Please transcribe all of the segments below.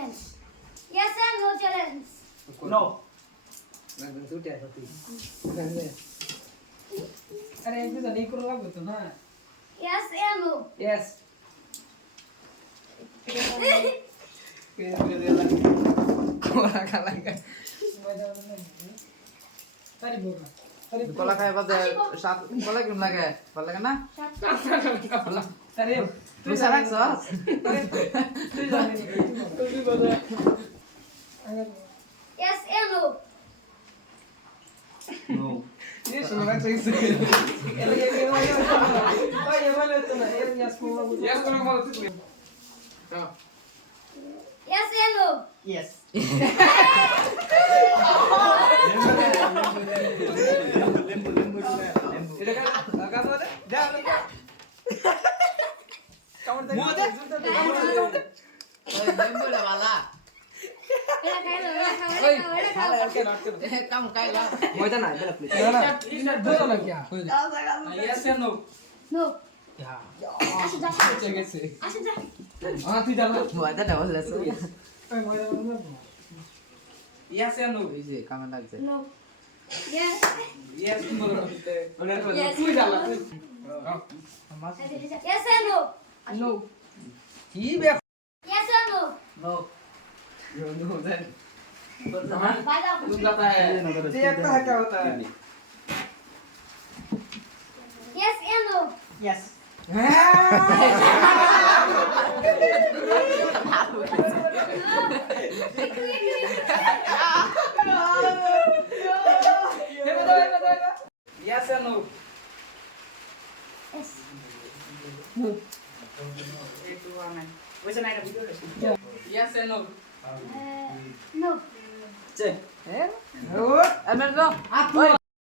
challenge. Yes and no challenge. No. লাগবে দুটো আছে আরে এই যে জানি করে লাগবে তো না Yes and no. यस কোলা খালা তারি বগা তারি কলা খাই বাদে সাত কলা কেমন লাগে ভালো লাগে না তারি তুই সারাক সস তুই জানি তুই বলে Yes and no. No. ये सुनो मैं सही से Oye, vale tú na yes ko mabuti ये सुनो मैं तो Yes and no. Yes. এটা কাকা বলে যা কামড় দে মুদে ওই মেম্বুলে বালা Era kailo, era kailo, era kailo. के नॉट के কাম কাইলা ময়দা না এটা প্লিজ ना ना दो ना क्या यस या नो No. या Asha ja. चेक से Asha ja. हां तू जाना ময়দা দাও লাসো ওই ময়দা বানাবো यस या नो এই যে কামে লাগছে No. Yes. यस तुम बोलो Yes. तू जाला Yes and no. नो की बे Yes and no. নো यो नो देन Bye bye. तुम जाता है ये एकता है क्या होता है Yes and no. Yes. Yes या no Yes. What's the night of video? Yes या नो No. Check. আমি তো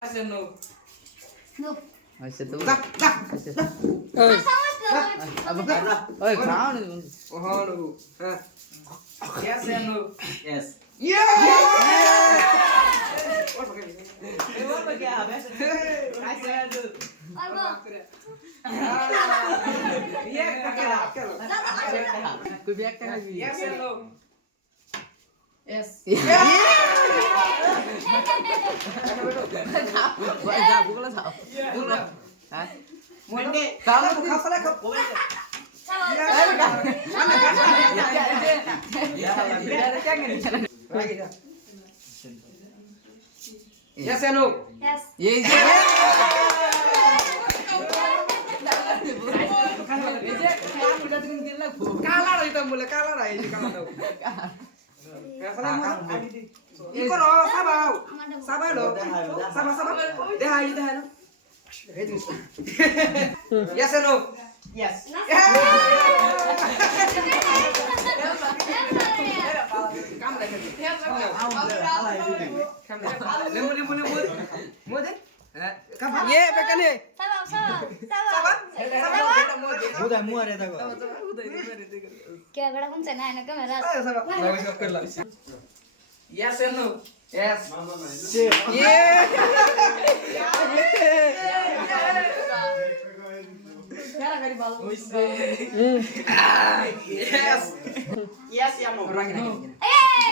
यस या नो No. আইছে তো যা যা ওই আব ওই খাও নি ओहो नो हां यस या नो Yes. Albo. ये क्या क्या কই ব্যাগ টা খাবি यस या नो यस ওই যা গুগলে যাও গুগলে হ্যাঁ मोटे খাও खा साला खा यस या नो Yes. এই যে काला रही तो बोले काला रही जी काला दो साला इको रो साबाओ साबा लो साबा साबा दे हाई दे हाई हे दिस यस या नो Yes. काम रखे लेमो लेमो लेमो मोदे काम ये पेकने Sabar, sabar, साबा sabar. साबा Muda muare dago. Kaya bada kung sana na kamera. साबा लगे सब कर ला यस या नो यस ये yes Yes ya no. Eh!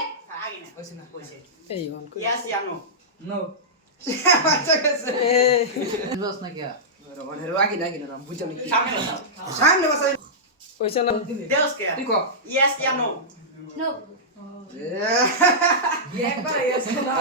এই গন Yes ya no. नो अच्छा कैसे বস না কি आगे ना आगे ना बुझो नहीं Sabi na. सामने बस ওইসা না Deus kaya. देखो Yes ya no. No. ये एक बार यस ना